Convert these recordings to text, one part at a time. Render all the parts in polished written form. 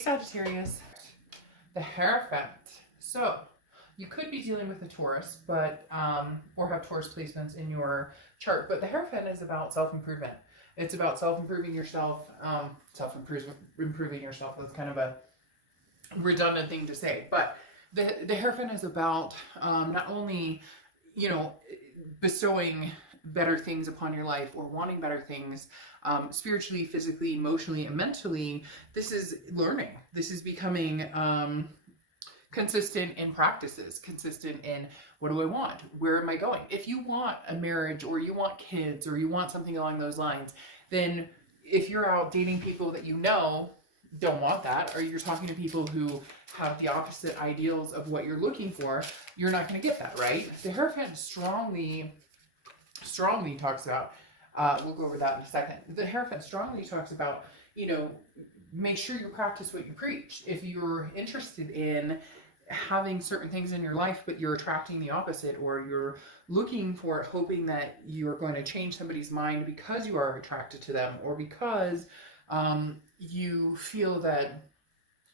Sagittarius, the Hierophant. So you could be dealing with a Taurus, but or have Taurus placements in your chart. But the Hierophant is about self-improvement. It's about self-improving yourself, improving yourself. That's kind of a redundant thing to say, but the Hierophant is about not only, you know, bestowing better things upon your life or wanting better things spiritually, physically, emotionally, and mentally. This is learning. This is becoming consistent in practices, consistent in what do I want? Where am I going? If you want a marriage or you want kids or you want something along those lines, then if you're out dating people that you know don't want that, or you're talking to people who have the opposite ideals of what you're looking for, you're not going to get that, right? The Hierophant strongly talks about, we'll go over that in a second. The Hierophant strongly talks about, you know, make sure you practice what you preach. If you're interested in having certain things in your life, but you're attracting the opposite, or you're looking for it, hoping that you're going to change somebody's mind because you are attracted to them, or because you feel that,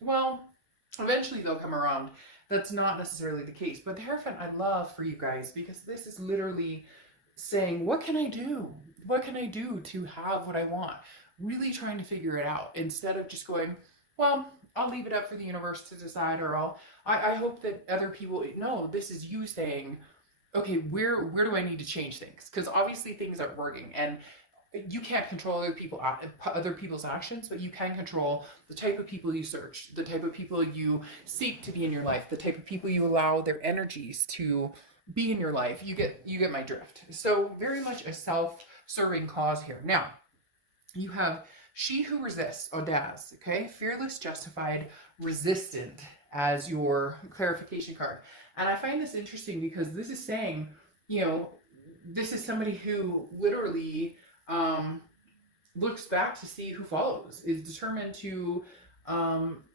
well, eventually they'll come around. That's not necessarily the case. But the Hierophant I love for you guys, because this is literally saying, what can I do? What can I do to have what I want? Really trying to figure it out, instead of just going, well, I'll leave it up for the universe to decide, or I hope that other people. No, this is you saying, okay, where do I need to change things? Because obviously things aren't working, and you can't control other people's actions, but you can control the type of people you search, the type of people you seek to be in your life, the type of people you allow their energies to be in your life. You get my drift. So very much a self-serving cause here. Now, you have she who resists, audace, okay? Fearless, justified, resistant as your clarification card. And I find this interesting because this is saying, you know, this is somebody who literally looks back to see who follows, is determined to,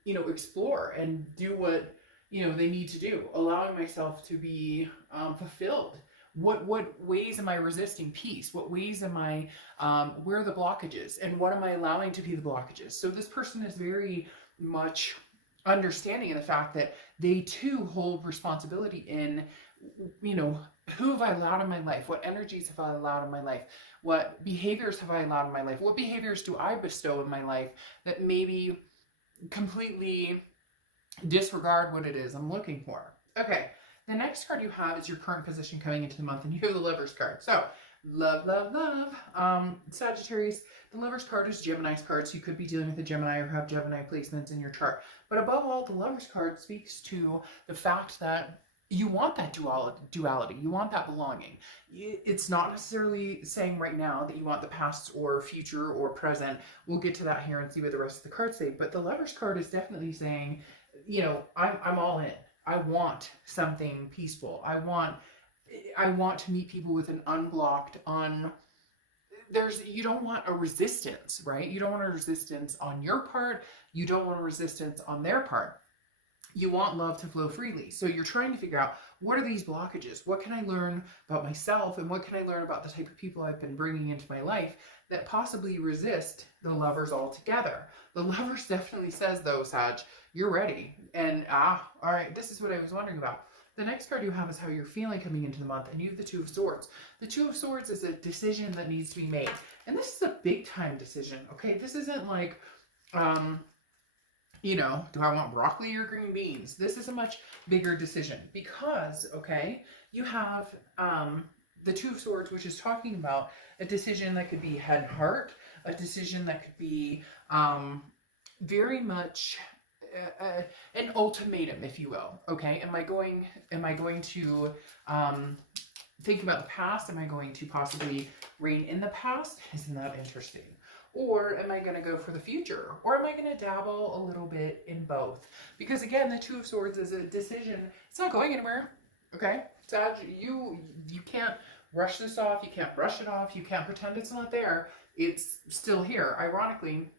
you know, explore and do what, you know, they need to do, allowing myself to be fulfilled. What ways am I resisting peace? What ways am I, where are the blockages? And what am I allowing to be the blockages? So this person is very much understanding of the fact that they too hold responsibility in, you know, who have I allowed in my life? What energies have I allowed in my life? What behaviors have I allowed in my life? What behaviors do I bestow in my life that maybe completely disregard what it is I'm looking for? Okay, the next card you have is your current position coming into the month, and you have the Lovers card. So, love, love, love. Sagittarius, the Lovers card is Gemini's card, so you could be dealing with a Gemini or have Gemini placements in your chart. But above all, the Lovers card speaks to the fact that you want that duality. You want that belonging. It's not necessarily saying right now that you want the past or future or present. We'll get to that here and see what the rest of the cards say. But the Lovers card is definitely saying, you know, I'm all in. I want something peaceful. I want to meet people with an unblocked, you don't want a resistance, right? You don't want a resistance on your part. You don't want a resistance on their part. You want love to flow freely. So you're trying to figure out, what are these blockages? What can I learn about myself? And what can I learn about the type of people I've been bringing into my life that possibly resist the Lovers altogether? The Lovers definitely says, though, Sag, you're ready. And all right, this is what I was wondering about. The next card you have is how you're feeling coming into the month, and you have the Two of Swords. The Two of Swords is a decision that needs to be made. And this is a big time decision, okay? This isn't like, you know, do I want broccoli or green beans? This is a much bigger decision because, okay, you have the Two of Swords, which is talking about a decision that could be head and heart, a decision that could be very much an ultimatum, if you will. Okay, am I going to think about the past? Am I going to possibly reign in the past? Isn't that interesting? Or am I going to go for the future? Or am I going to dabble a little bit in both? Because again, the Two of Swords is a decision. It's not going anywhere. Okay, Sag, you can't rush this off. You can't brush it off. You can't pretend it's not there. It's still here. Ironically,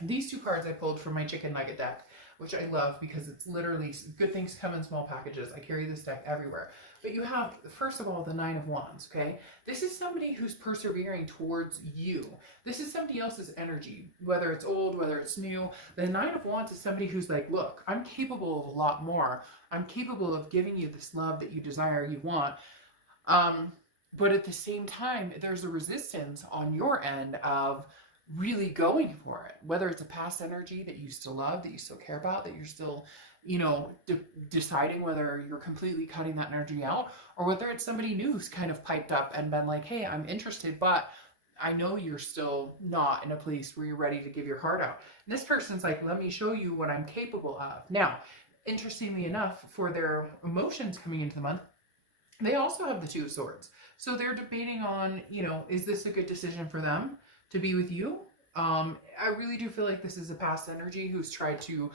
These two cards I pulled from my chicken nugget deck, which I love because it's literally good things come in small packages. I carry this deck everywhere. But you have, first of all, the Nine of Wands, okay? This is somebody who's persevering towards you. This is somebody else's energy, whether it's old, whether it's new. The Nine of Wands is somebody who's like, look, I'm capable of a lot more. I'm capable of giving you this love that you desire, you want. But at the same time, there's a resistance on your end of really going for it, whether it's a past energy that you still love, that you still care about, that you're still, you know, deciding whether you're completely cutting that energy out, or whether it's somebody new who's kind of piped up and been like, hey, I'm interested, but I know you're still not in a place where you're ready to give your heart out. And this person's like, let me show you what I'm capable of. Now, interestingly enough, for their emotions coming into the month, they also have the Two of Swords. So they're debating on, you know, is this a good decision for them to be with you? I really do feel like this is a past energy who's tried to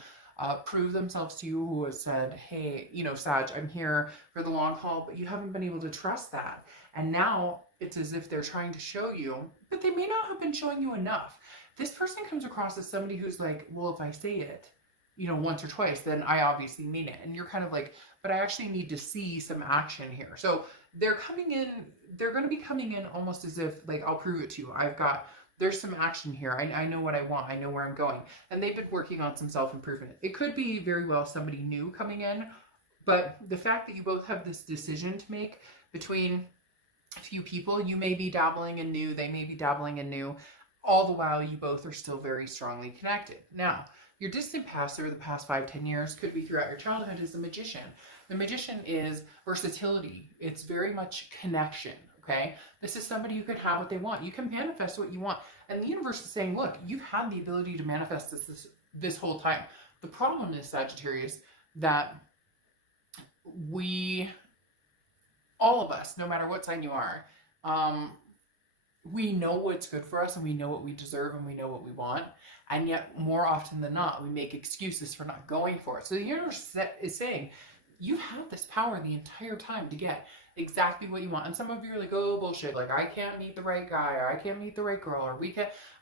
prove themselves to you, who has said, hey, you know, Sag, I'm here for the long haul, but you haven't been able to trust that. And now it's as if they're trying to show you, but they may not have been showing you enough. This person comes across as somebody who's like, well, if I say it, you know, once or twice, then I obviously mean it. And you're kind of like, but I actually need to see some action here. So they're coming in, they're going to be coming in almost as if, like, I'll prove it to you. There's some action here. I know what I want. I know where I'm going. And they've been working on some self-improvement. It could be very well somebody new coming in, but the fact that you both have this decision to make between a few people, you may be dabbling in new, they may be dabbling in new, all the while you both are still very strongly connected. Now, your distant past over the past 5-10 years could be throughout your childhood is the Magician. The Magician is versatility. It's very much connection. Okay, this is somebody who could have what they want. You can manifest what you want. And the universe is saying, look, you've had the ability to manifest this whole time. The problem is, Sagittarius, that all of us, no matter what sign you are, we know what's good for us and we know what we deserve and we know what we want. And yet, more often than not, we make excuses for not going for it. So the universe is saying, you've had this power the entire time to get exactly what you want. And some of you are like, oh, bullshit. Like, I can't meet the right guy, or I can't meet the right girl, or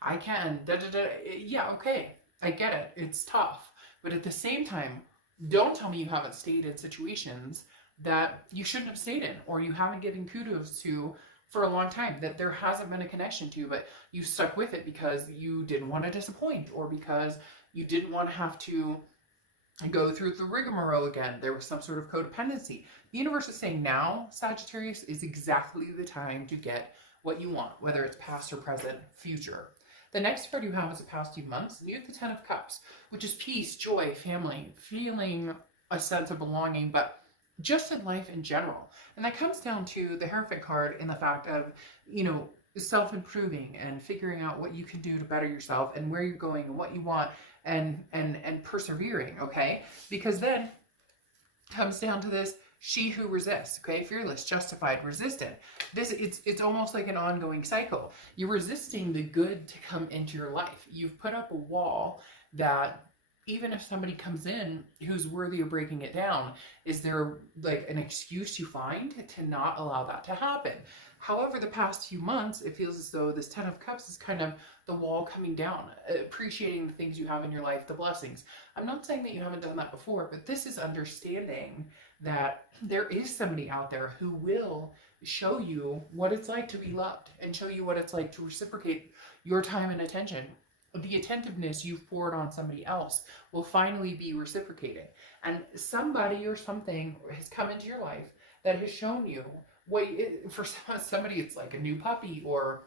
I can, da, da, da. Yeah, okay. I get it. It's tough. But at the same time, don't tell me you haven't stayed in situations that you shouldn't have stayed in, or you haven't given kudos to for a long time, that there hasn't been a connection to, but you stuck with it because you didn't want to disappoint, or because you didn't want to have to go through the rigmarole again. There was some sort of codependency. The universe is saying now, Sagittarius, is exactly the time to get what you want, whether it's past or present, future. The next card you have is the past few months. You have the Ten of Cups, which is peace, joy, family, feeling a sense of belonging, but just in life in general. And that comes down to the Hierophant card in the fact of, you know, self-improving and figuring out what you can do to better yourself and where you're going and what you want, and persevering, okay? Because then comes down to this, she who resists, okay? Fearless, justified, resistant. It's almost like an ongoing cycle. You're resisting the good to come into your life. You've put up a wall that even if somebody comes in who's worthy of breaking it down, is there like an excuse you find to not allow that to happen? However, the past few months, it feels as though this Ten of Cups is kind of the wall coming down, appreciating the things you have in your life, the blessings. I'm not saying that you haven't done that before, but this is understanding that there is somebody out there who will show you what it's like to be loved and show you what it's like to reciprocate your time and attention. The attentiveness you've poured on somebody else will finally be reciprocated. And somebody or something has come into your life that has shown you what, for somebody it's like a new puppy or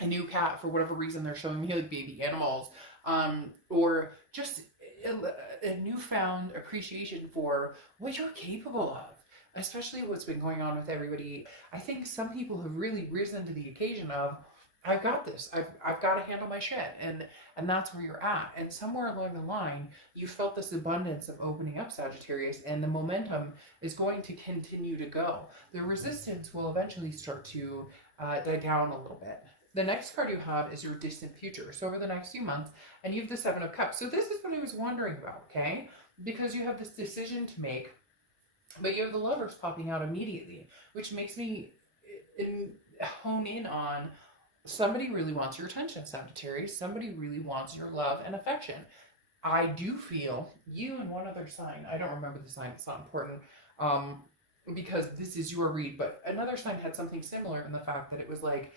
a new cat, for whatever reason they're showing you, like baby animals, or just a newfound appreciation for what you're capable of, especially what's been going on with everybody. I think some people have really risen to the occasion of, I've got this. I've got to handle my shit, and that's where you're at. And somewhere along the line, you felt this abundance of opening up, Sagittarius, and the momentum is going to continue to go. The resistance will eventually start to die down a little bit. The next card you have is your distant future. So over the next few months, and you have the Seven of Cups. So this is what I was wondering about, okay? Because you have this decision to make, but you have the Lovers popping out immediately, which makes me hone in on, somebody really wants your attention, Sagittarius. Somebody really wants your love and affection. I do feel you and one other sign. I don't remember the sign. It's not important. Because this is your read, but another sign had something similar in the fact that it was like,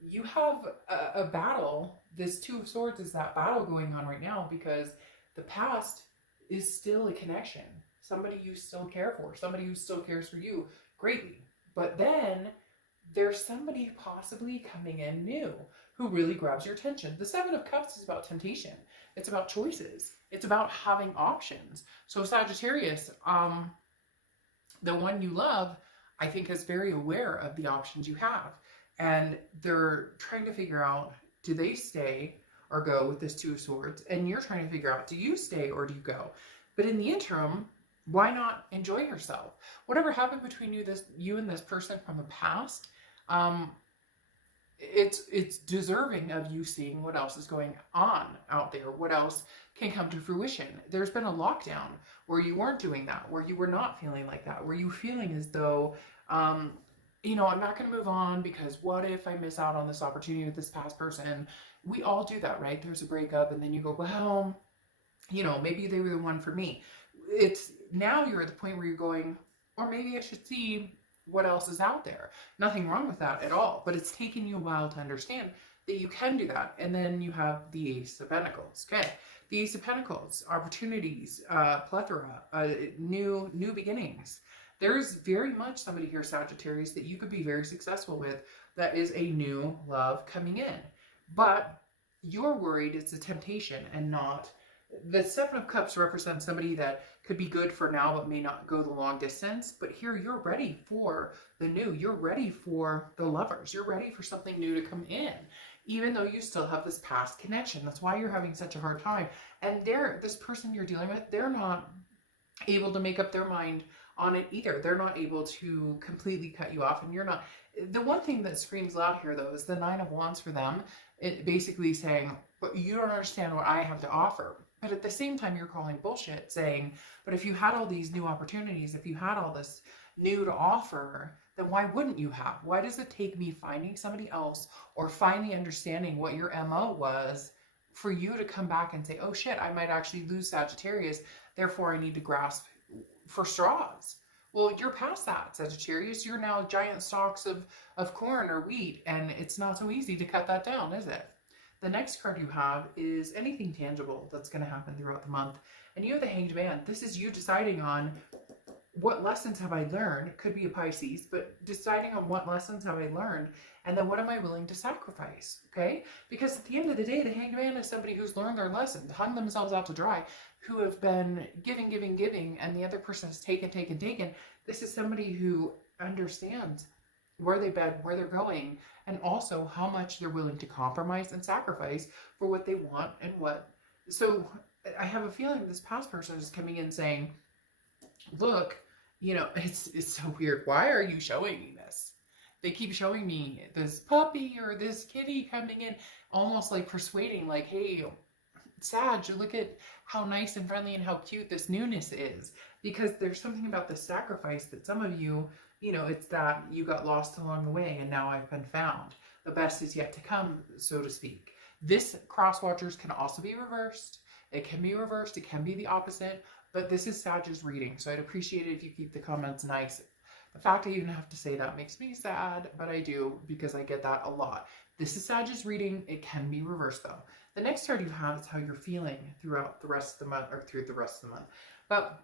you have a battle. This Two of Swords is that battle going on right now because the past is still a connection. Somebody you still care for, somebody who still cares for you greatly. But then there's somebody possibly coming in new who really grabs your attention. The Seven of Cups is about temptation. It's about choices. It's about having options. So Sagittarius, the one you love, I think is very aware of the options you have. And they're trying to figure out, do they stay or go with this Two of Swords? And you're trying to figure out, do you stay or do you go? But in the interim, why not enjoy yourself? Whatever happened between you and this person from the past, it's deserving of you seeing what else is going on out there, what else can come to fruition. There's been a lockdown where you weren't doing that, where you were not feeling like that, where you feeling as though, you know, I'm not going to move on because what if I miss out on this opportunity with this past person? We all do that, right? There's a breakup and then you go, well, you know, maybe they were the one for me. It's now you're at the point where you're going, or maybe I should see what else is out there. Nothing wrong with that at all, but it's taken you a while to understand that you can do that. And then you have the Ace of Pentacles. Okay, the Ace of Pentacles, opportunities, plethora, new beginnings. There's very much somebody here, Sagittarius, that you could be very successful with that is a new love coming in. But you're worried it's a temptation and not. The Seven of Cups represents somebody that could be good for now but may not go the long distance. But here you're ready for the new. You're ready for the lovers. You're ready for something new to come in, even though you still have this past connection. That's why you're having such a hard time. And this person you're dealing with, they're not able to make up their mind on it either. They're not able to completely cut you off, and you're not. The one thing that screams loud here, though, is the Nine of Wands for them. It basically saying, but you don't understand what I have to offer. But at the same time, you're calling bullshit, saying, but if you had all these new opportunities, if you had all this new to offer, then why wouldn't you have? Why does it take me finding somebody else or finally understanding what your MO was for you to come back and say, oh shit, I might actually lose Sagittarius, therefore I need to grasp for straws? Well, you're past that, Sagittarius. You're now giant stalks of corn or wheat, and it's not so easy to cut that down, is it? The next card you have is anything tangible that's going to happen throughout the month. And you have the Hanged Man. This is you deciding on what lessons have I learned. Could be a Pisces, but deciding on what lessons have I learned, and then what am I willing to sacrifice, okay? Because at the end of the day, the Hanged Man is somebody who's learned their lessons, hung themselves out to dry, who have been giving, and the other person has taken. This is somebody who understands where they've been, where they're going, and also how much they're willing to compromise and sacrifice for what they want and what. So I have a feeling this past person is coming in saying, look, you know, it's so weird. Why are you showing me this? They keep showing me this puppy or this kitty coming in, almost like persuading, like, hey, Sag, look at how nice and friendly and how cute this newness is. Because there's something about the sacrifice that some of you, you know, it's that you got lost along the way and now I've been found. The best is yet to come, so to speak. This cross watchers can also be reversed. It can be reversed. It can be the opposite. But this is Sag's reading, so I'd appreciate it if you keep the comments nice. The fact I even have to say that makes me sad, but I do because I get that a lot. This is Sag's reading. It can be reversed, though. The next card you have is how you're feeling throughout the rest of the month, or through the rest of the month. But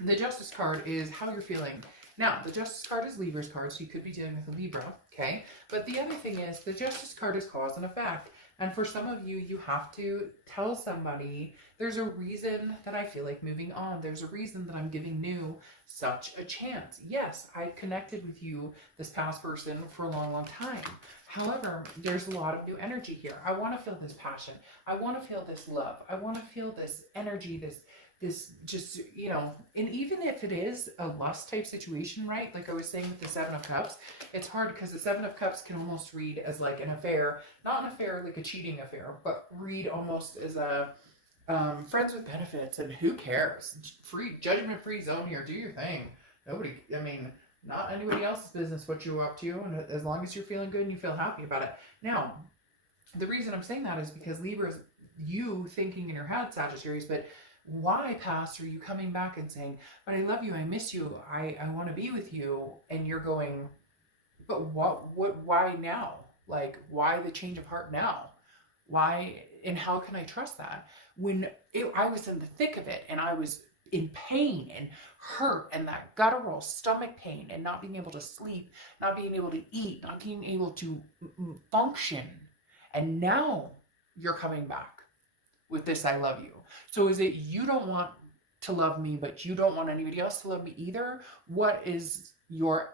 the Justice card is how you're feeling. Now, the Justice card is Libra's card, so you could be dealing with a Libra, okay? But the other thing is the Justice card is cause and effect. And for some of you, you have to tell somebody, there's a reason that I feel like moving on. There's a reason that I'm giving new such a chance. Yes, I connected with you, this past person, for a long, long time. However, there's a lot of new energy here. I want to feel this passion. I want to feel this love. I want to feel this energy, this just, you know, and even if it is a lust type situation, right? Like I was saying with the Seven of Cups, it's hard because the Seven of Cups can almost read as like an affair, not an affair like a cheating affair, but read almost as a friends with benefits, and who cares? Free, judgment free zone here. Do your thing. Nobody, I mean, Not anybody else's business what you're up to, and as long as you're feeling good and you feel happy about it. Now, the reason I'm saying that is because Libra is you thinking in your head, Sagittarius, but why, past, are you coming back and saying, but I love you, I miss you, I want to be with you, and you're going, but why now? Like, why the change of heart now? Why, and how can I trust that? When I was in the thick of it, and I was in pain and hurt and that guttural stomach pain and not being able to sleep, not being able to eat, not being able to function. And now you're coming back with this, I love you. So is it you don't want to love me, but you don't want anybody else to love me either? What is your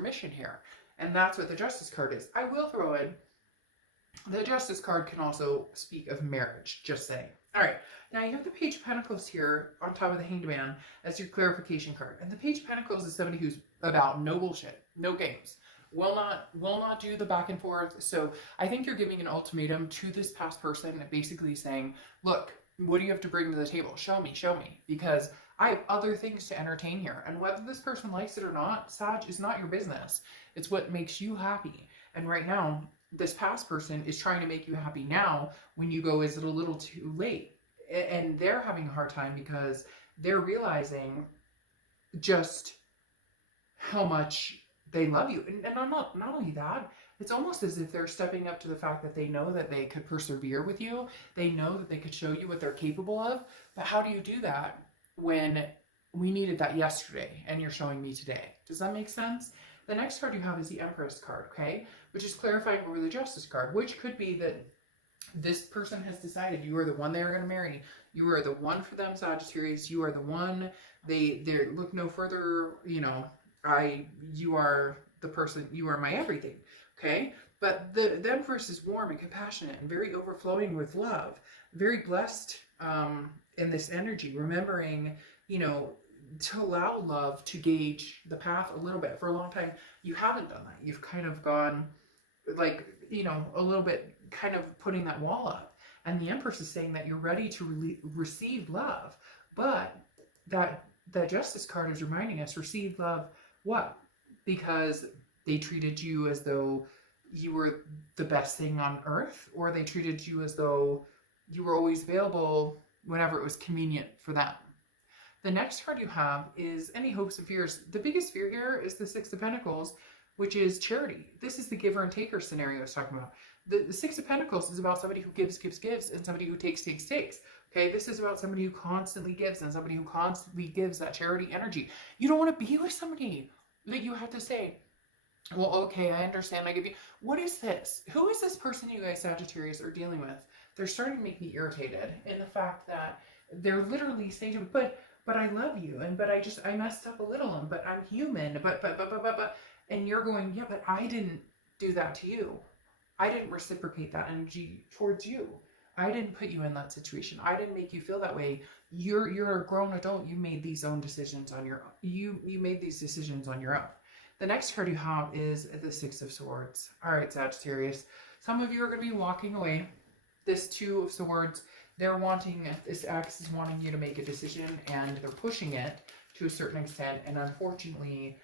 mission here? And that's what the Justice card is. I will throw in, the Justice card can also speak of marriage, just saying. All right, now you have the Page of Pentacles here on top of the Hanged Man as your clarification card. And the Page of Pentacles is somebody who's about no bullshit, no games. Will not do the back and forth. So I think you're giving an ultimatum to this past person, basically saying, look, what do you have to bring to the table? Show me, because I have other things to entertain here. And whether this person likes it or not, Sag, is not your business. It's what makes you happy. And right now, this past person is trying to make you happy now when you go, is it a little too late? And they're having a hard time because they're realizing just how much they love you. And not only that, it's almost as if they're stepping up to the fact that they know that they could persevere with you. They know that they could show you what they're capable of. But how do you do that when we needed that yesterday and you're showing me today? Does that make sense? The next card you have is the Empress card, okay? Which is clarifying over the Justice card, which could be that this person has decided you are the one they are going to marry. You are the one for them, Sagittarius. You are the one. They look no further, you know, you are the person, you are my everything, okay? But the Empress is warm and compassionate and very overflowing with love, very blessed in this energy, remembering, you know, to allow love to gauge the path a little bit. For a long time, you haven't done that. You've kind of gone, like, you know, a little bit kind of putting that wall up. And the Empress is saying that you're ready to receive love. But that Justice card is reminding us, receive love what? Because they treated you as though you were the best thing on earth, or they treated you as though you were always available whenever it was convenient for them. The next card you have is any hopes and fears. The biggest fear here is the Six of Pentacles, which is charity. This is the giver and taker scenario I was talking about. The Six of Pentacles is about somebody who gives, and somebody who takes. Okay, this is about somebody who constantly gives and somebody who constantly gives that charity energy. You don't want to be with somebody that you have to say, well, okay, I understand, I give you. What is this? Who is this person you guys, Sagittarius, are dealing with? They're starting to make me irritated in the fact that they're literally saying to me, but I love you, and but I messed up a little, and but I'm human, but, and you're going, yeah, but I didn't do that to you. I didn't reciprocate that energy towards you. I didn't put you in that situation. I didn't make you feel that way. You're a grown adult. You made these own decisions on your own. You made these decisions on your own. The next card you have is the Six of Swords. All right, Sagittarius. Some of you are going to be walking away. This Two of Swords, this X is wanting you to make a decision, and they're pushing it to a certain extent. And unfortunately,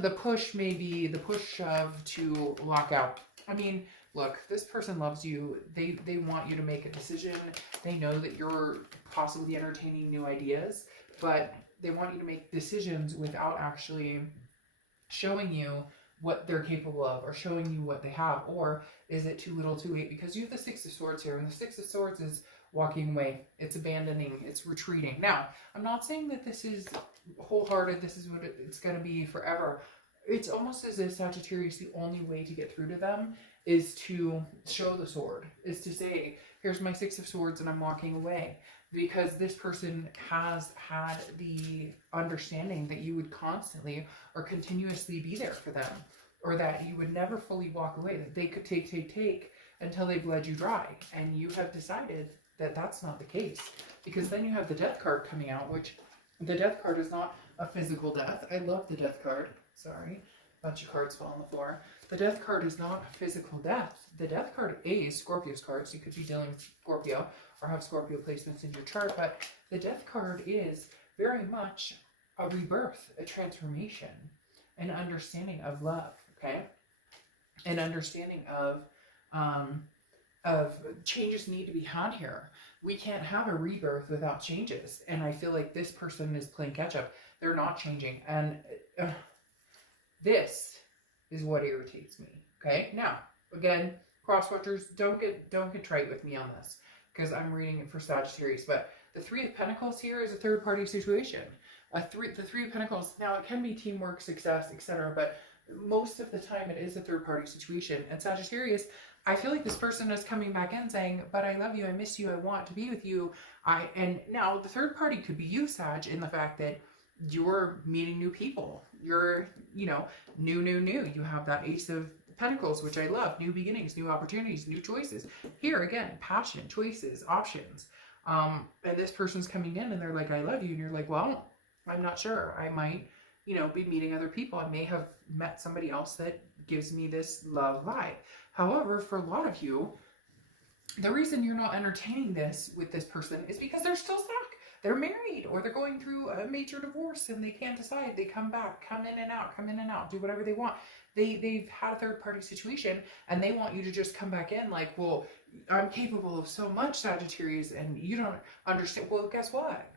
the push may be the push shove to lock out. I mean, look, this person loves you. They want you to make a decision. They know that you're possibly entertaining new ideas, but they want you to make decisions without actually showing you what they're capable of or showing you what they have. Or is it too little too late? Because you have the Six of Swords here, and the Six of Swords is walking away. It's abandoning. It's retreating. Now, I'm not saying that this is wholehearted. This is what it's going to be forever. It's almost as if Sagittarius, the only way to get through to them is to show the sword, is to say, here's my Six of Swords and I'm walking away. Because this person has had the understanding that you would constantly or continuously be there for them, or that you would never fully walk away, that they could take until they bled you dry. And you have decided that that's not the case. Because then you have the Death card coming out, which the Death card is not a physical death. I love the Death card. Sorry, a bunch of cards fall on the floor. The Death card is not a physical death. The Death card is Scorpio's card, so you could be dealing with Scorpio or have Scorpio placements in your chart, but the Death card is very much a rebirth, a transformation. an understanding of love, okay? An understanding of changes need to be had here. We can't have a rebirth without changes. And I feel like this person is playing catch up. They're not changing. And this is what irritates me. Okay. Now, again, cross-watchers, don't get trite with me on this, because I'm reading it for Sagittarius. But the Three of Pentacles here is a third-party situation. The Three of Pentacles, now it can be teamwork, success, etc., but most of the time it is a third-party situation. And Sagittarius, I feel like this person is coming back in saying, but I love you, I miss you, I want to be with you. And now the third party could be you, Sag, in the fact that you're meeting new people. You're, new. You have that Ace of Pentacles, which I love. New beginnings, new opportunities, new choices. Here again, passion, choices, options. And this person's coming in and they're like, I love you. And you're like, well, I'm not sure. I might, be meeting other people. I may have met somebody else that gives me this love vibe. However, for a lot of you, the reason you're not entertaining this with this person is because they're still stuck. They're married, or they're going through a major divorce and they can't decide. They come back, come in and out, do whatever they want. They've had a third party situation and they want you to just come back in like, well, I'm capable of so much, Sagittarius, and you don't understand. Well, guess what?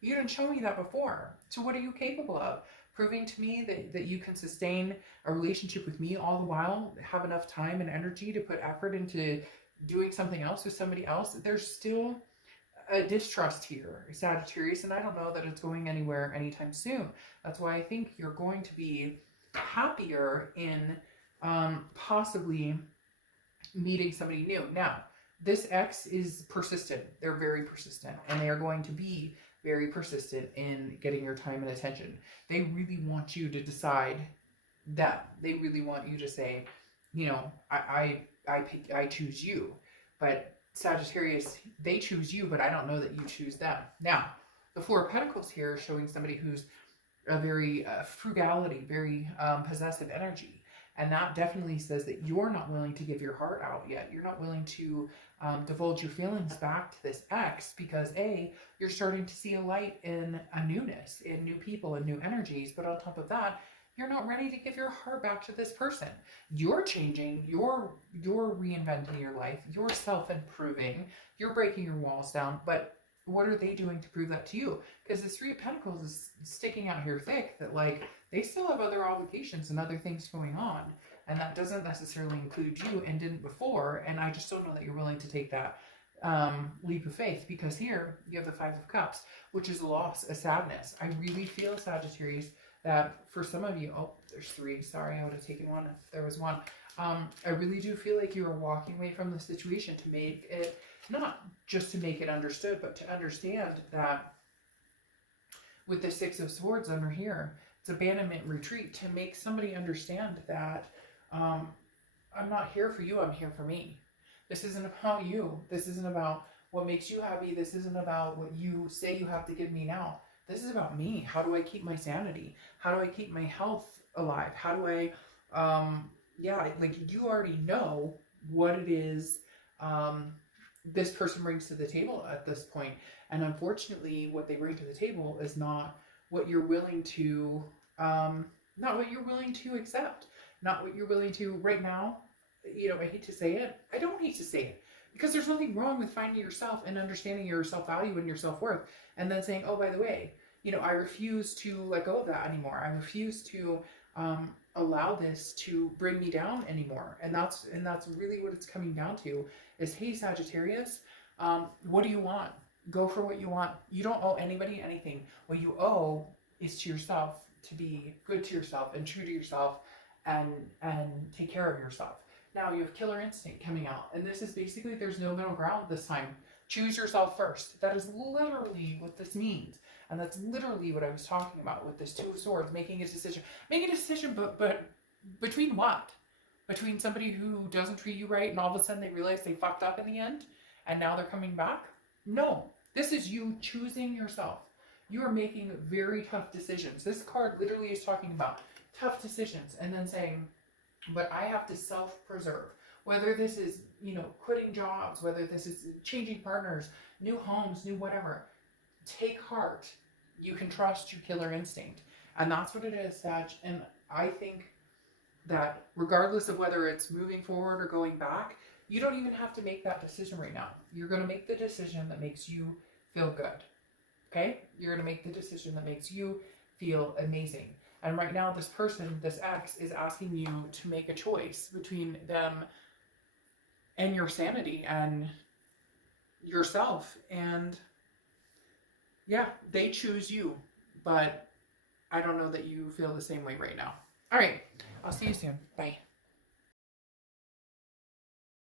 You didn't show me that before. So what are you capable of? Proving to me that you can sustain a relationship with me all the while, have enough time and energy to put effort into doing something else with somebody else. There's still a distrust here, Sagittarius, and I don't know that it's going anywhere anytime soon. That's why I think you're going to be happier in possibly meeting somebody new. Now, this X is persistent. They're very persistent, and they are going to be very persistent in getting your time and attention. They really want you to decide that. They really want you to say, I choose you. But Sagittarius, they choose you, but I don't know that you choose them. Now, the Four of Pentacles here is showing somebody who's a very frugality, very possessive energy. And that definitely says that you're not willing to give your heart out yet. You're not willing to divulge your feelings back to this ex because A, you're starting to see a light in a newness, in new people and new energies. But on top of that, you're not ready to give your heart back to this person. You're changing, you're reinventing your life, you're self-improving, you're breaking your walls down. But what are they doing to prove that to you? Because this Three of Pentacles is sticking out here thick that like they still have other obligations and other things going on. And that doesn't necessarily include you and didn't before. And I just don't know that you're willing to take that leap of faith, because here you have the Five of Cups, which is a loss, a sadness. I really feel, Sagittarius, that for some of you, oh, there's three. Sorry, I would have taken one if there was one. I really do feel like you are walking away from the situation to make it, not just to make it understood, but to understand that with the Six of Swords under here, it's abandonment, retreat, to make somebody understand that I'm not here for you, I'm here for me. This isn't about you. This isn't about what makes you happy. This isn't about what you say you have to give me now. This is about me. How do I keep my sanity? How do I keep my health alive? How do I, like you already know what it is this person brings to the table at this point. And unfortunately, what they bring to the table is not what you're willing to, not what you're willing to accept. Not what you're willing to right now. I hate to say it. I don't hate to say it. Because there's nothing wrong with finding yourself and understanding your self-value and your self-worth. And then saying, oh, by the way, I refuse to let go of that anymore. I refuse to allow this to bring me down anymore. And that's really what it's coming down to is, hey, Sagittarius, what do you want? Go for what you want. You don't owe anybody anything. What you owe is to yourself, to be good to yourself and true to yourself and take care of yourself. Now you have Killer Instinct coming out. And this is basically, there's no middle ground this time. Choose yourself first. That is literally what this means. And that's literally what I was talking about with this Two of Swords, making a decision. Make a decision, but between what? Between somebody who doesn't treat you right and all of a sudden they realize they fucked up in the end and now they're coming back? No. This is you choosing yourself. You are making very tough decisions. This card literally is talking about tough decisions and then saying, but I have to self-preserve. Whether this is, quitting jobs, whether this is changing partners, new homes, new whatever. Take heart. You can trust your killer instinct. And that's what it is, Sag. And I think that regardless of whether it's moving forward or going back, you don't even have to make that decision right now. You're going to make the decision that makes you feel good. Okay? You're going to make the decision that makes you feel amazing. And right now, this person, this ex, is asking you to make a choice between them and your sanity and yourself. And yeah, they choose you, but I don't know that you feel the same way right now. All right. I'll see you soon. Bye.